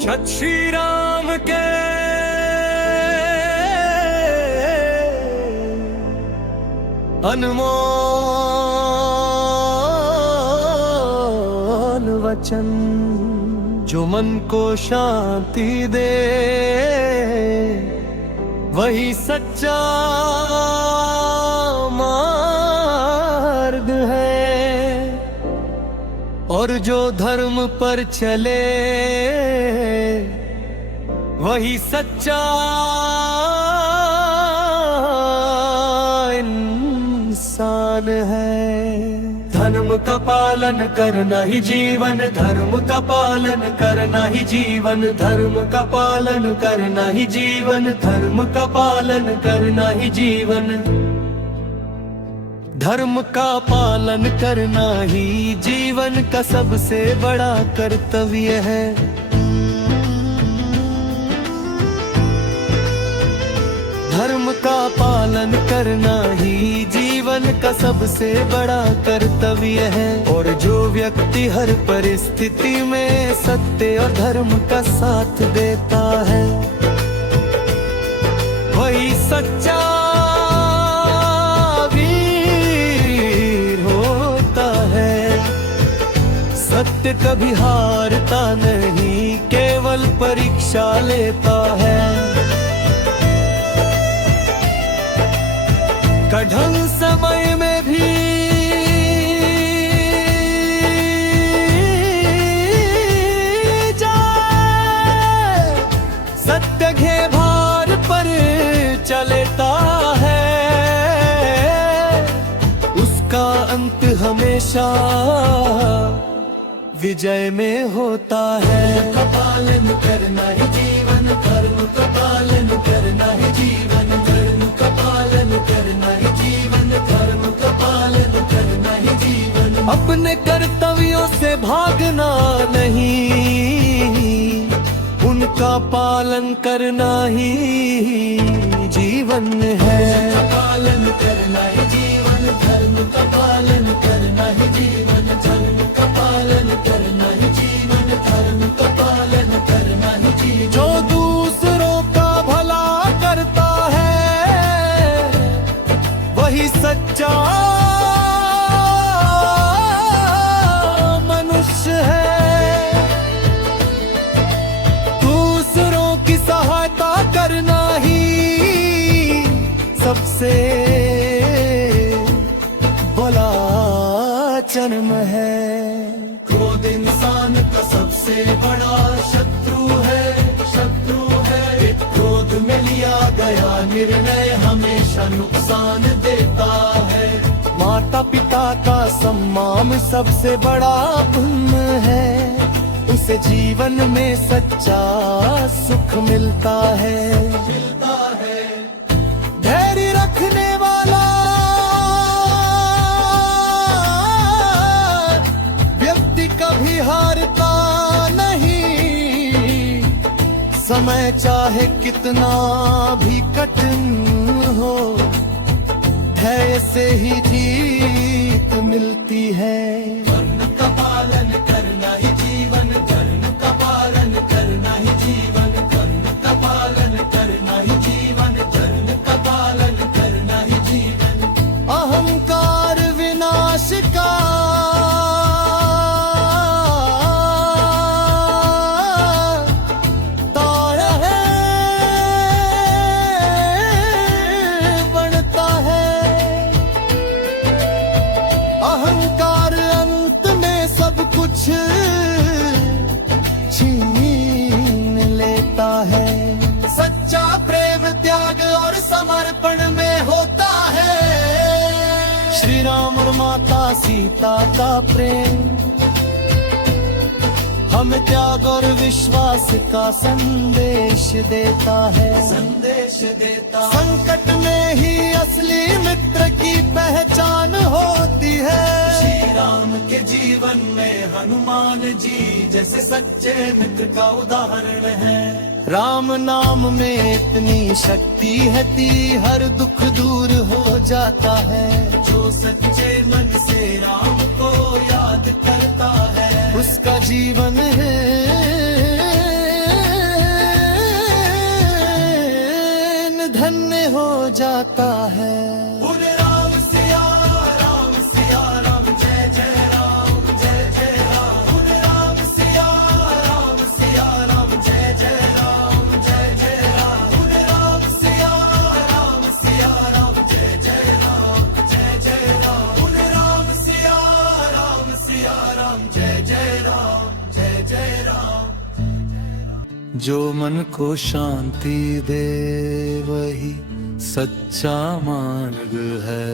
छत श्री राम के अनमोल वचन जो मन को शांति दे, वही सच्चा मार्ग है। और जो धर्म पर चले, वही सच्चा इंसान है। धर्म का पालन करना ही जीवन, धर्म का पालन करना ही जीवन, धर्म का पालन करना ही जीवन, धर्म का पालन करना ही जीवन। धर्म का पालन करना ही जीवन का सबसे बड़ा कर्तव्य है। धर्म का पालन करना ही जीवन का सबसे बड़ा कर्तव्य है। और जो व्यक्ति हर परिस्थिति में सत्य और धर्म का साथ देता है, वही सच्चा वीर होता है। सत्य कभी हारता नहीं, केवल परीक्षा लेता है। कठिन समय में भी जाए, सत्य के भार पर चलता है, उसका अंत हमेशा विजय में होता है। का पालन करना ही जीवन, धर्म का पालन करना ही जीवन, धर्म का पालन करना ही जीवन, धर्म का पालन करना ही जीवन। अपने कर्तव्यों से भागना नहीं, उनका पालन करना ही जीवन है। पालन करना ही जीवन, धर्म का पालन करना ही जीवन, धर्म का पालन करना ही जीवन, धर्म का पालन करना ही जीवन। जो दूसरों का भला करता है, वही सच्चा मनुष्य है। दूसरों की सहायता करना ही सबसे बड़ा जन्म है। क्रोध इंसान का सबसे बड़ा शत्रु है, शत्रु है। क्रोध में लिया गया निर्णय हमेशा नुकसान देता है। माता पिता का सम्मान सबसे बड़ा पुण्य है, उसे जीवन में सच्चा सुख मिलता है। धैर्य रखने वाला व्यक्ति कभी हारता नहीं, समय चाहे कितना भी कठिन हो, धैर्य से ही जीत मिलती है। धर्म का पालन करना ही जीवन, धर्म का पालन करना ही जीवन, धर्म का पालन करना ही जीवन, धर्म का पालन करना ही जीवन। अहंकार विनाश का तारा है, बढ़ता है। अहंकार अंत में सब कुछ छीन लेता है। सच्चा प्रेम त्याग और समर्पण में होता है। श्री राम और माता सीता का प्रेम हमें त्याग और विश्वास का संदेश देता है, संदेश देता। संकट में ही असली मित्र की पहचान होती है। श्री राम के जीवन में हनुमान जी जैसे सच्चे मित्र का उदाहरण है। राम नाम में इतनी शक्ति है कि हर दुख दूर हो जाता है। जो सच्चे मन से राम को याद करता है, उसका जीवन है जाता है। बोले राम सिया राम जय जय राम जय जय राम। बोले राम सिया राम जय जय राम जय जय राम। बोले राम सिया राम जय जय राम जय जय राम। बोले राम सिया राम जय जय राम जय जय राम। जो मन को शांति दे वही सच्चा मार्ग है,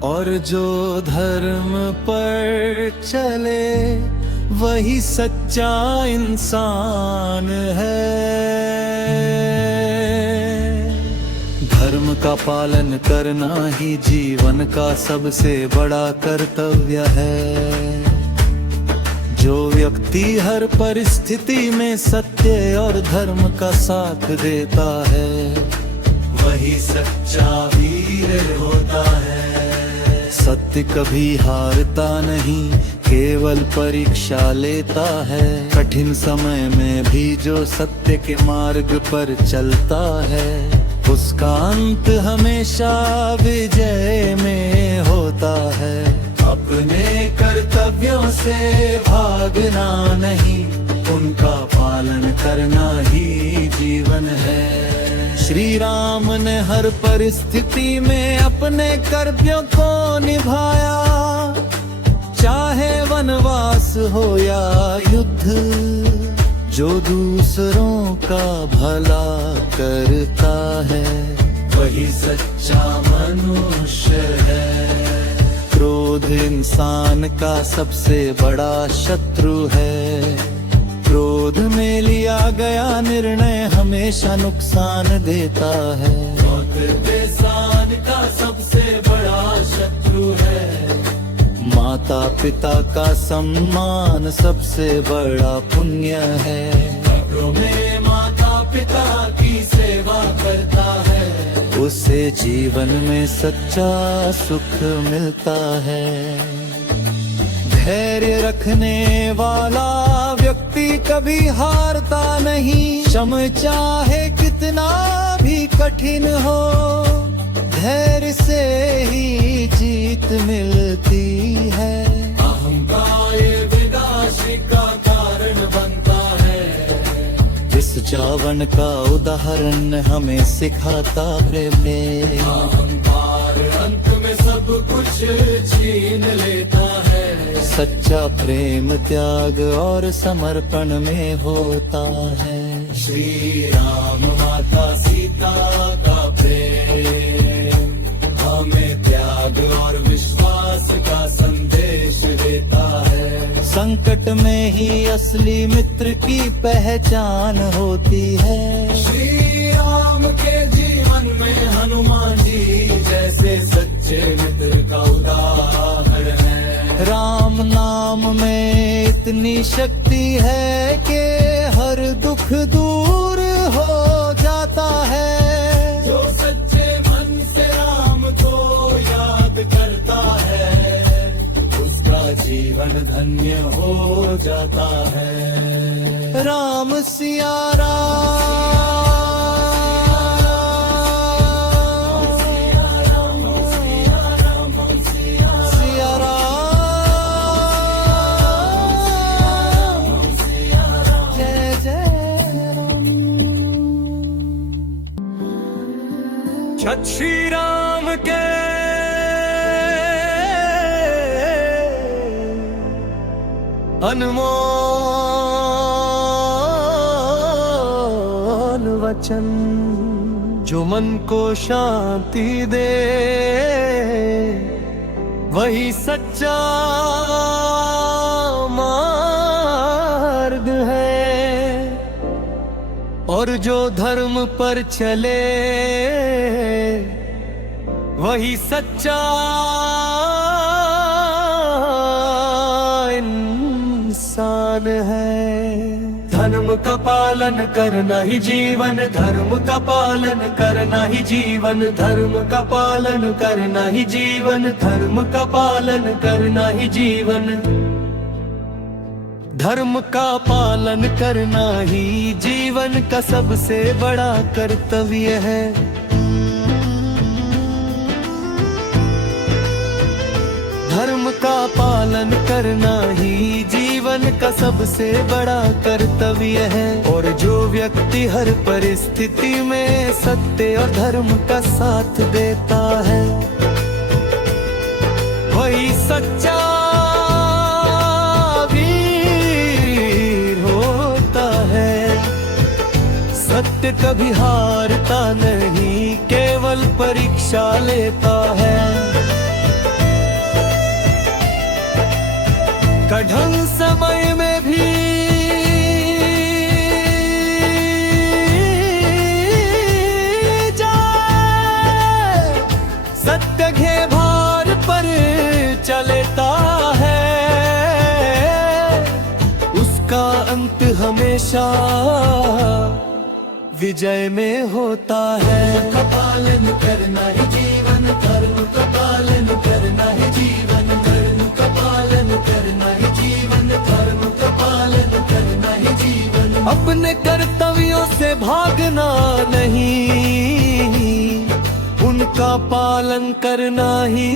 और जो धर्म पर चले वही सच्चा इंसान है। धर्म का पालन करना ही जीवन का सबसे बड़ा कर्तव्य है। जो व्यक्ति हर परिस्थिति में सत्य और धर्म का साथ देता है वही सच्चा वीर होता है। सत्य कभी हारता नहीं, केवल परीक्षा लेता है। कठिन समय में भी जो सत्य के मार्ग पर चलता है उसका अंत हमेशा विजय में होता है। अपने कर्तव्यों से भागना नहीं, उनका पालन करना ही जीवन है। श्री राम ने हर परिस्थिति में अपने कर्तव्यों को निभाया, चाहे वनवास हो या युद्ध। जो दूसरों का भला करता है वही सच्चा मनुष्य है। क्रोध इंसान का सबसे बड़ा शत्रु है। क्रोध में लिया गया निर्णय हमेशा नुकसान देता है। क्रोध इंसान का सबसे बड़ा शत्रु है। माता पिता का सम्मान सबसे बड़ा पुण्य है। कब्रों में माता पिता की सेवा करता है उसे जीवन में सच्चा सुख मिलता है। धैर्य रखने वाला व्यक्ति कभी हारता नहीं, क्षमा चाहे कितना भी कठिन हो। धैर्य से ही जीत मिलती है। अहंकार विनाश का कारण बनता है। इस जावन का उदाहरण हमें सिखाता प्रेम में। अहंकार अंत में सब कुछ छीन लेता है। सच्चा प्रेम त्याग और समर्पण में होता है। श्री राम माता सीता का प्रेम हमें त्याग और विश्वास का संदेश देता है। संकट में ही असली मित्र की पहचान होती है। श्री राम के जीवन में हनुमान जी जैसे सच्चे मित्र का उदाहरण है। राम नाम में इतनी शक्ति है कि हर दुख दूर हो जाता है। जो सच्चे मन से राम को याद करता है उसका जीवन धन्य हो जाता है। राम सिया श्री राम के अनमोल वचन जो मन को शांति दे वही सच्चा मार्ग है। और जो धर्म पर चले वही सच्चा इंसान है। धर्म का पालन करना ही जीवन, धर्म का पालन करना ही जीवन, धर्म का पालन करना ही जीवन, धर्म का पालन करना ही जीवन। धर्म का पालन करना ही जीवन का सबसे बड़ा कर्तव्य है। धर्म का पालन करना ही जीवन का सबसे बड़ा कर्तव्य है। और जो व्यक्ति हर परिस्थिति में सत्य और धर्म का साथ देता है, वही सच्चा वीर होता है। सत्य कभी हारता नहीं, केवल परीक्षा लेता है। कठिन समय में भी जाए, सत्य के भार पर चलता है। उसका अंत हमेशा विजय में होता है। का पालन करना ही जीवन, धर्म का पालन करना ही जीवन, धर्म का पालन करना ही जीवन, धर्म का पालन करना ही जीवन। अपने कर्तव्यों से भागना नहीं, उनका पालन करना ही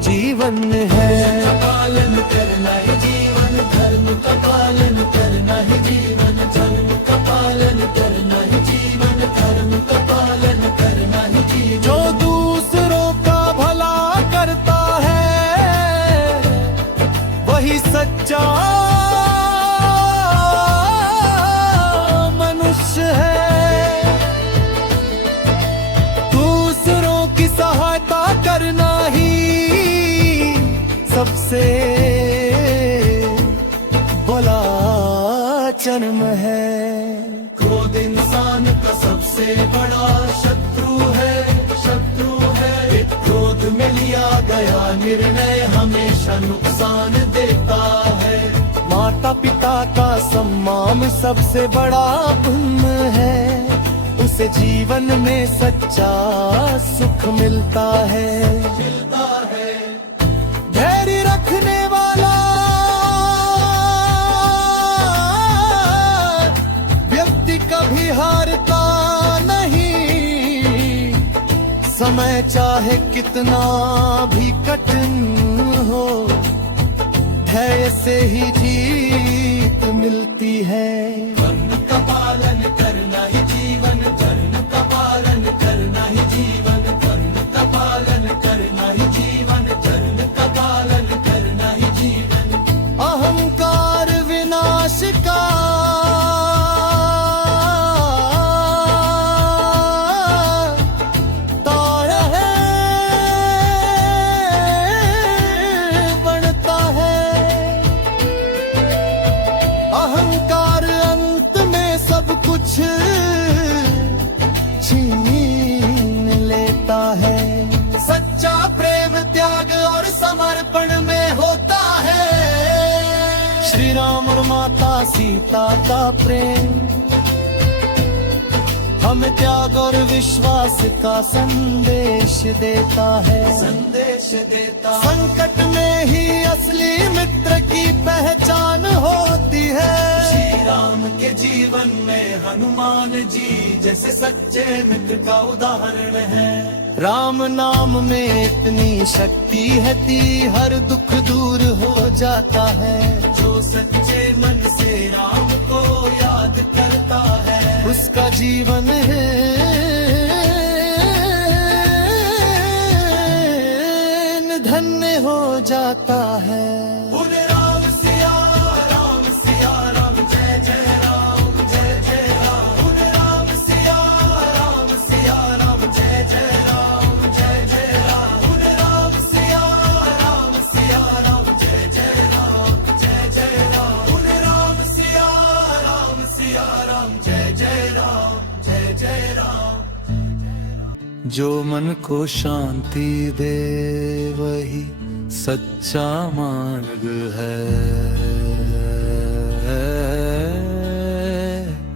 जीवन है। का पालन करना ही जीवन, धर्म का पालन करना ही जीवन, धर्म का पालन करना ही जीवन, धर्म का पालन करना ही जीवन। जो दूसरों का भला करता है, वही सच्चा मनुष्य है। दूसरों की सहायता करना ही सबसे बड़ा जन्म है। क्रोध इंसान का सबसे बड़ा शत्रु है, शत्रु है। क्रोध में लिया गया निर्णय हमेशा नुकसान देता है। माता पिता का सम्मान सबसे बड़ा पुण्य है, उसे जीवन में सच्चा सुख मिलता है। मिलता है धैर्य रखने वाला व्यक्ति कभी हारता नहीं। समय चाहे कितना भी कठिन हो, धैर्य से ही जीत मिलती है। धर्म का पालन करना ही जीवन, धर्म का पालन करना ही जीवन, धर्म का पालन करना ही जीवन, धर्म का पालन करना ही जीवन। अहंकार विनाश का तारा है, बढ़ता है। अहंकार अंत में सब कुछ छीन लेता है। सच्चा प्रेम त्याग और समर्पण में होता है। श्री राम और माता सीता का प्रेम हमें त्याग और विश्वास का संदेश देता है। संदेश देता संकट में ही असली मित्र की पहचान होती है। श्री राम के जीवन में हनुमान जी जैसे सच्चे मित्र का उदाहरण है। राम नाम में इतनी शक्ति है कि हर दुख दूर हो जाता है। जो सच्चे मन से राम को याद करता है, उसका जीवन धन्य हो जाता है। बोले राम सिया राम, जय जय राम, जय जय राम। बोले राम सिया राम, जय जय राम, जय जय राम। बोले राम सिया राम, जय जय राम, जय जय राम। बोले राम सिया राम, जय जय राम, जय जय राम। जो मन को शांति दे वही सच्चा मार्ग है,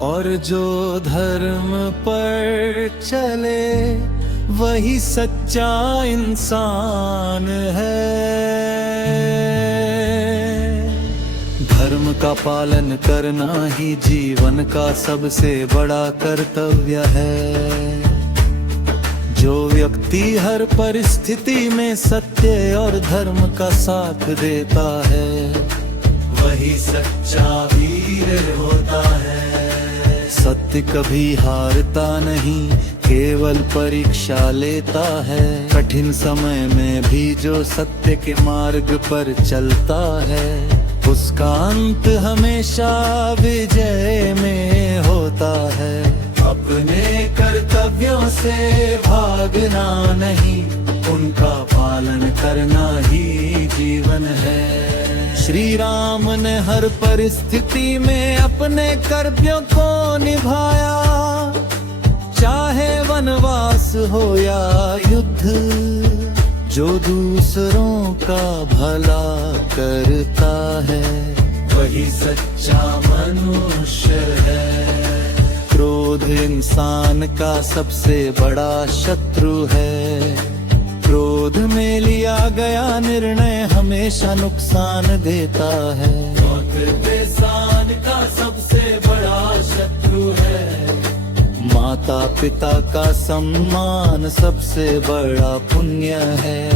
और जो धर्म पर चले वही सच्चा इंसान है। उनका पालन करना ही जीवन का सबसे बड़ा कर्तव्य है। जो व्यक्ति हर परिस्थिति में सत्य और धर्म का साथ देता है, वही सच्चा वीर होता है। सत्य कभी हारता नहीं, केवल परीक्षा लेता है। कठिन समय में भी जो सत्य के मार्ग पर चलता है, उसका अंत हमेशा विजय में होता है। अपने कर्तव्यों से भागना नहीं, उनका पालन करना ही जीवन है। श्री राम ने हर परिस्थिति में अपने कर्तव्यों को निभाया, चाहे वनवास हो या युद्ध। जो दूसरों का भला करता है, वही सच्चा मनुष्य है। क्रोध इंसान का सबसे बड़ा शत्रु है। क्रोध में लिया गया निर्णय हमेशा नुकसान देता है। क्रोध इंसान का सबसे बड़ा शत्रु है। माता पिता का सम्मान सबसे बड़ा पुण्य है।